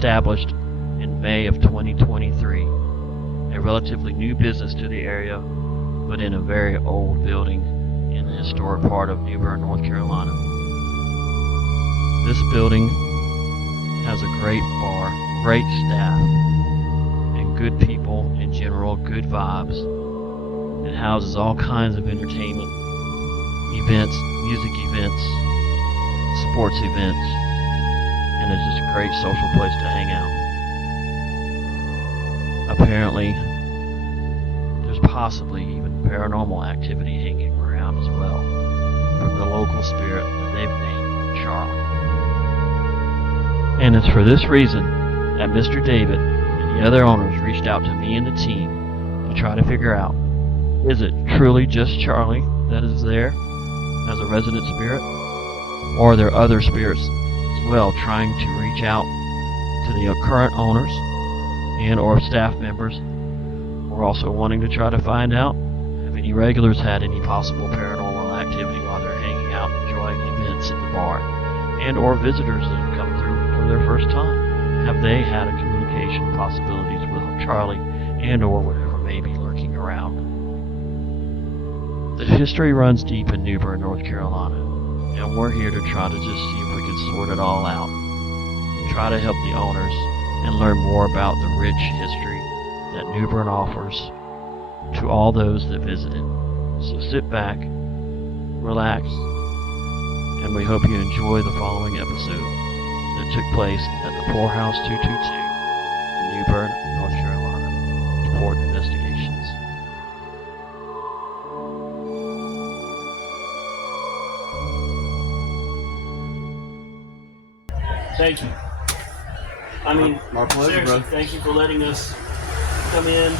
established in May of 2023. A relatively new business to the area, but in a very old building in the historic part of New Bern, North Carolina. This building has a great bar, great staff, and good people in general, good vibes. It houses all kinds of entertainment, events, music events, sports events, and it's just a great social place to hang out. Apparently, there's possibly even paranormal activity hanging around as well, from the local spirit that they've named Charlie. And it's for this reason that Mr. David and the other owners reached out to me and the team to try to figure out, is it truly just Charlie that is there as a resident spirit? Or are there other spirits as well trying to reach out to the current owners and or staff members? We're also wanting to try to find out, have any regulars had any possible paranormal activity while they're hanging out, enjoying events at the bar, and or visitors that have come through for their first time. Have they had a communication possibilities with Charlie and or whatever may be lurking around? The history runs deep in New Bern, North Carolina, and we're here to try to just see if we can sort it all out, try to help the owners, and learn more about the rich history that New Bern offers to all those that visit it. So sit back, relax, and we hope you enjoy the following episode that took place at the Poorhouse 222 in New Bern, North Carolina. Report investigations. Thank you. I mean, my pleasure, seriously, bro. thank you for letting us come in,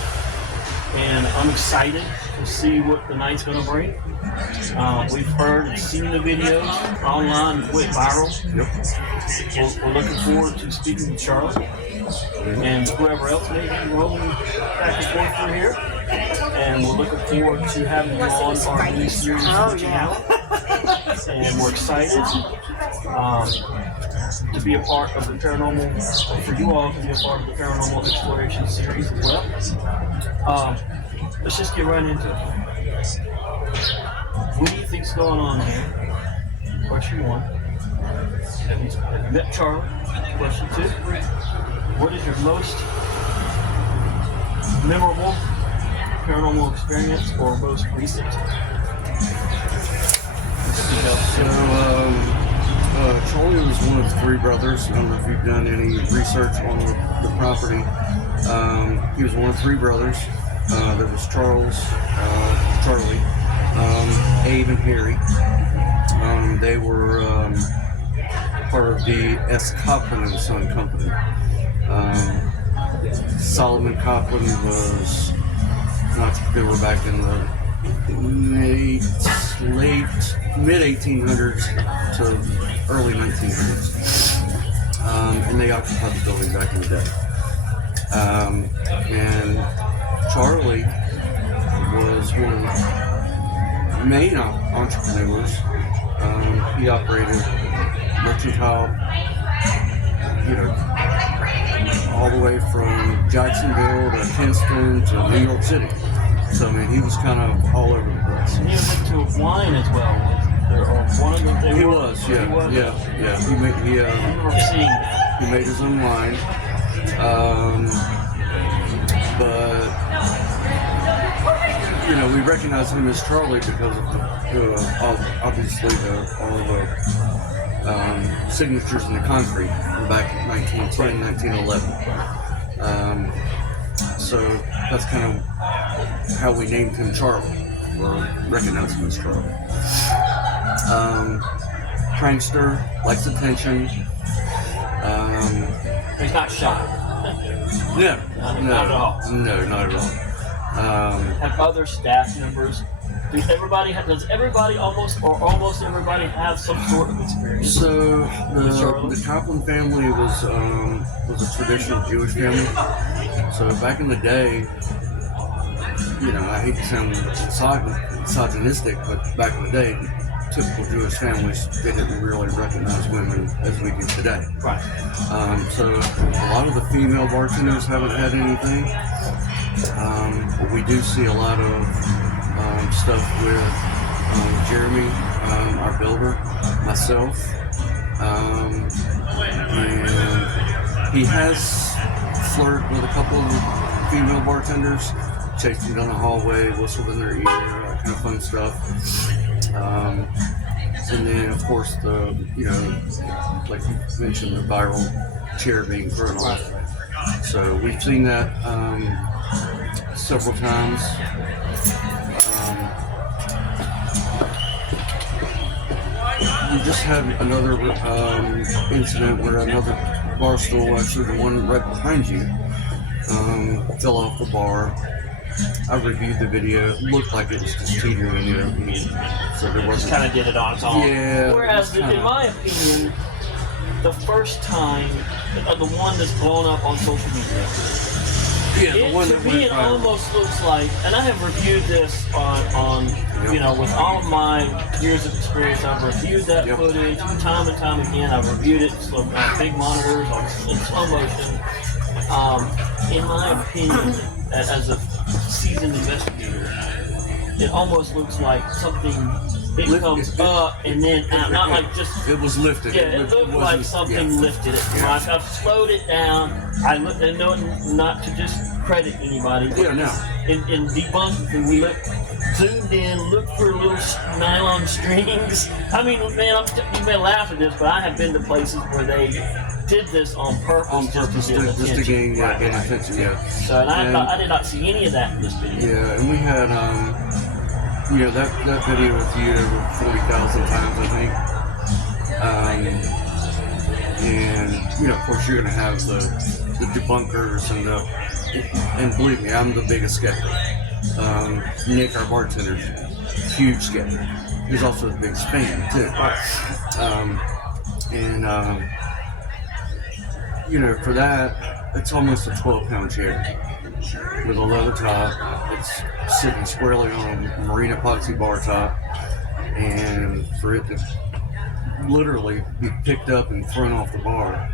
and I'm excited to see what the night's going to bring. We've heard and seen the videos online that went viral. Yep. We're looking forward to speaking with Charlie and whoever else may be rolling back and forth through here. And we're looking forward to having you on our new series reaching out. And we're excited to be a part of the paranormal, for you all to be a part of the paranormal exploration series as well. Let's just get right into it. What do you think's going on here? Question one. Have you met Charlie? Question two. What is your most memorable paranormal experience or most recent? Charlie was one of three brothers. I don't know if you've done any research on the property. He was one of three brothers. There was Charles, Charlie, Abe, and Harry. They were part of the S. Copeland and Son Company. Solomon Copeland was an entrepreneur back in the mid-1800s to early 1900s. And they occupied the building back in the day. And Charlie was one of the main entrepreneurs. He operated mercantile, all the way from Jacksonville to Kinston to New York City. So, I mean, he was kind of all over the place. And he was into wine as well. One of them. He was. He made his own wine. But we recognize him as Charlie because of obviously all of the signatures in the concrete from back in 1910, 1911. So that's kind of how we named him Charlie, or recognized him as Charlie. Prankster, likes attention. He's not shy. No, not at all. No, not at all. Have other staff members? Does everybody almost everybody have some sort of experience? So the Copeland family was a traditional Jewish family. So back in the day, I hate to sound misogynistic, but back in the day, typical Jewish families, they didn't really recognize women as we do today. Right. So a lot of the female bartenders haven't had anything. But we do see a lot of stuff with Jeremy, our builder, myself, and he has flirted with a couple of female bartenders, chased them down the hallway, whistled in their ear, that kind of fun stuff. And then, of course, like you mentioned, the viral chair being thrown off. So we've seen that several times. We just had another incident where another bar stool, actually the one right behind you, fell off the bar. I reviewed the video. It looked like it was just teetering, so there wasn't. Kind of did it on its own. Yeah. Whereas, in my opinion, the first time, the one that's blown up on social media, the one to that me went it viral. almost looks like, and I have reviewed this on with all of my years of experience, I've reviewed that footage time and time again. I've reviewed it on big monitors, in slow motion. In my opinion, as a seasoned investigator, it almost looks like something. It comes up and then out, not like just. It was lifted. Yeah, it looked like something lifted it. Yeah. I've slowed it down. I looked, and not to just credit anybody. But Yeah, no. In debunking, we zoomed in, looked for little nylon strings. I mean, man, you may laugh at this, but I have been to places where they did this on purpose. On purpose, just to gain attention. Yeah. So, and I did not see any of that in this video. Yeah, and we had, that video was viewed over 40,000 times, I think. And of course, you're going to have the debunkers and believe me, I'm the biggest skeptic. Nick, our bartender, huge skeptic. He's also the biggest fan too. For that, it's almost a 12-pound chair with a leather top. It's sitting squarely on a marine epoxy bar top, and for it to literally be picked up and thrown off the bar,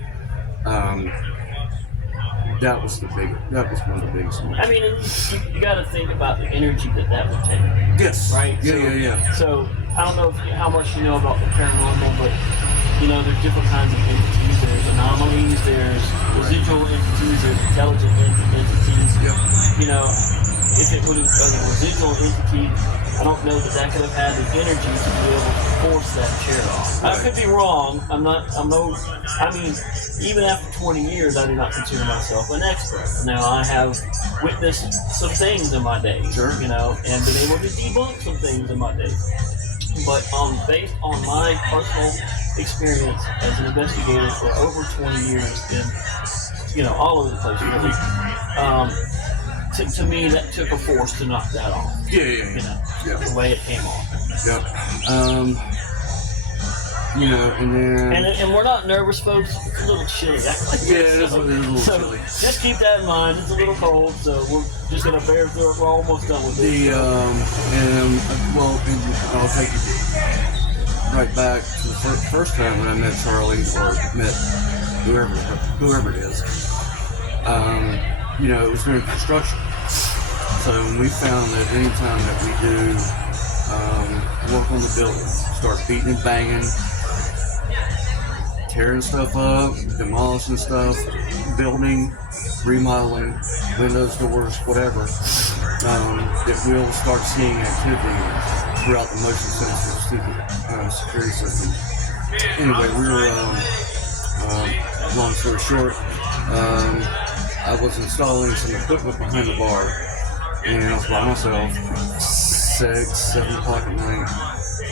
that was one of the biggest ones. I mean, you got to think about the energy that would take. Yes. Right? Yeah. So, I don't know how much you know about the paranormal, but, there's different kinds of entities. There's anomalies, there's residual entities, there's intelligent entities. Yep. If it would have been a residual entity, I don't know that could have had the energy to be able to force that chair off. I could be wrong. Even after 20 years, I do not consider myself an expert. Now, I have witnessed some things in my days, Sure. and been able to debunk some things in my days. But based on my personal experience as an investigator for over 20 years in, all over the place, really, to me, that took a force to knock that off. Yeah. The way it came off. Yep. And then. And we're not nervous, folks. It's a little chilly. It is a little chilly. Just keep that in mind. It's a little cold, so we're just gonna bear through it. We're almost done with it. And I'll take you right back to the first time when I met Charlie, or met whoever it is. It was during construction. So we found that anytime that we do work on the building, start beating and banging, tearing stuff up, demolishing stuff, building, remodeling, windows, doors, whatever, that we'll start seeing activity throughout the motion sensor security system. Anyway, we were, long story short, I was installing some equipment behind the bar, and I was by myself, 7 o'clock at night,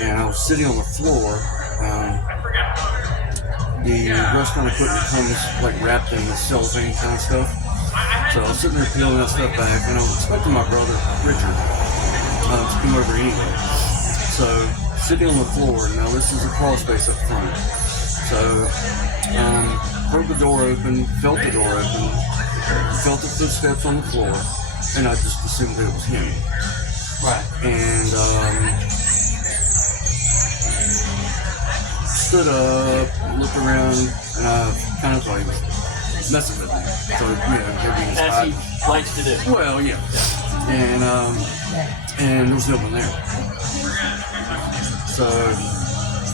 and I was sitting on the floor. The restaurant equipment comes like wrapped in the cellophane kind of stuff. So I was sitting there peeling that stuff back, and I was expecting my brother, Richard, to come over anyway. So, sitting on the floor, now this is a crawl space up front. So, heard the door open, felt the door open, felt the footsteps on the floor, and I just assumed that it was him. Right. And stood up, looked around, and I kind of thought he was messing with me. So, maybe he's As hot. he likes to do. Well, yeah. And there was no one there. So,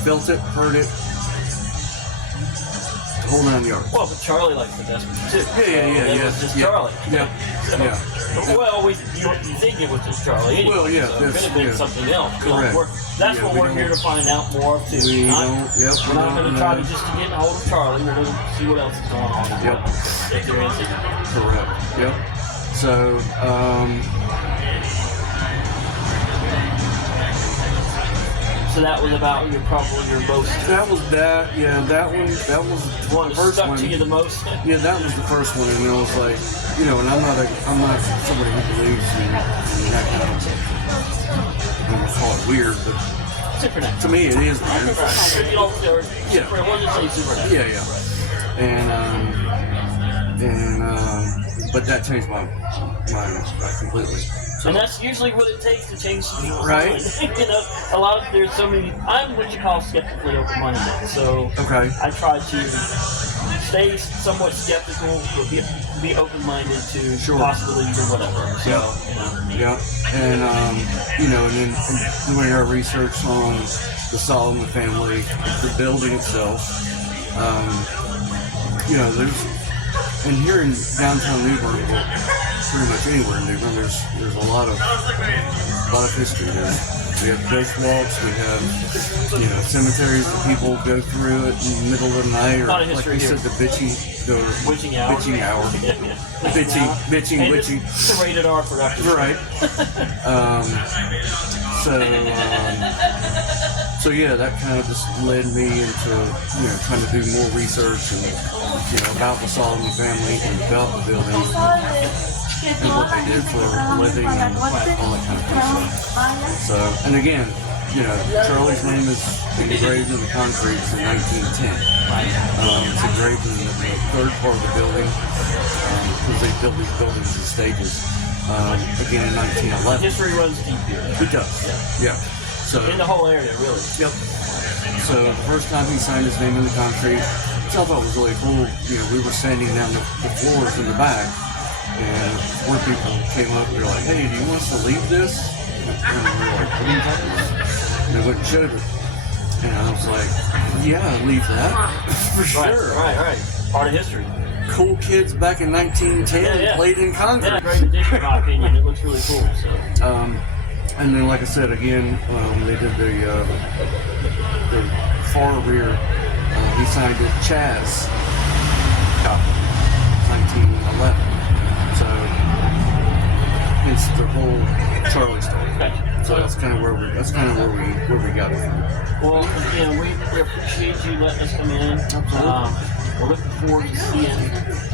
felt it, heard it, the whole 9 yards. Well, but Charlie likes the best too. Yeah. It was just yeah. Charlie. Yeah. So, Yeah. Well, you think it was just Charlie anyway. Well, yeah, So it could have been yeah. something else. Correct. That's Yeah, what we we're don't- here to find out more of too. We Not- don't, yep. We're not going to try to just to get a hold of Charlie. We're going to see what else is going on. Yep. If there is any. Correct. Yep. So, So that was about your most that was that. Yeah, that one. That was one the that first stuck one. to you the most. Yeah, that was the first one, and I was like, and I'm not somebody who believes in that kind of. I'm gonna call it weird, but Supernatural. to me it is weird. You don't, or Yeah. super, what did you say, supernatural? Yeah. But that changed my mind completely. And that's usually what it takes to change people's Right. mind. A lot of there's so many. I'm what you call skeptically open-minded. So Okay. I try to stay somewhat skeptical, but be open-minded to Sure. possibilities or whatever. So Yeah, and and then doing our research on the Solomon family, the building itself. There's and here in downtown New Bern, well, pretty much anywhere in New Bern, there's a lot of history. We have ghost walks, we have cemeteries that people go through at in the middle of the night, or A lot of like history you said, here. the witching hour. Bitching hour. Bitching, And witchy. It's a rated R production. Right. So yeah, that kind of just led me into trying to do more research and about the Solomon family and about the building and what they did for a living and all that kind of stuff. So, and again, Charlie's name is engraved in the concrete from 1910. It's engraved in the third part of the building because they built these buildings in stages. Again in 1911. History runs deep here. It does. Yeah. So. In the whole area, really. Yep. So the first time he signed his name in the concrete, which I thought was really cool. We were sanding down the floors in the back, and more people came up and they were like, "Hey, do you want us to leave this?" And we were like, "What are you talking about?" And they went and showed it, and I was like, "Yeah, leave that for sure." Right. Part of history. Cool kids back in 1910 played in concrete. Yeah, great addition, in my opinion. It looks really cool. So. And then, like I said, again, they did the far rear. He signed it Chaz, 1911. So it's the whole Charlie story. So that's kind of where we got it from. Well, again, we appreciate you letting us come in. We're looking forward to seeing,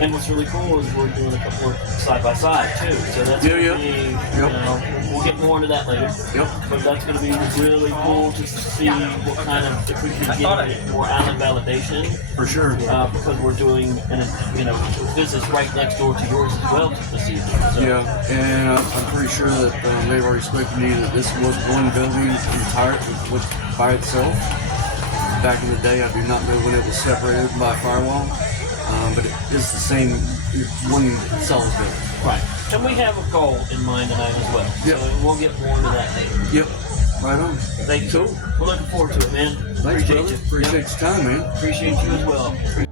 and what's really cool is we're doing a couple of side by side too. So that's going to be, we'll get more into that later. Yep. But that's going to be really cool to see what kind of, if we can get more island validation. For sure. Because we're doing, business right next door to yours as well this evening. So. Yeah, and I'm pretty sure that they've already spoken to you that this was one building by itself. Back in the day, I do not know when it was separated by a firewall, but it is the same one solid building. Right. And we have a goal in mind tonight as well. Yep. So we'll get more into that later. Yep. Right on. Thank you. Cool. We're looking forward to it, man. Thanks, Appreciate brother. you. Appreciate your time, man. Appreciate you as well.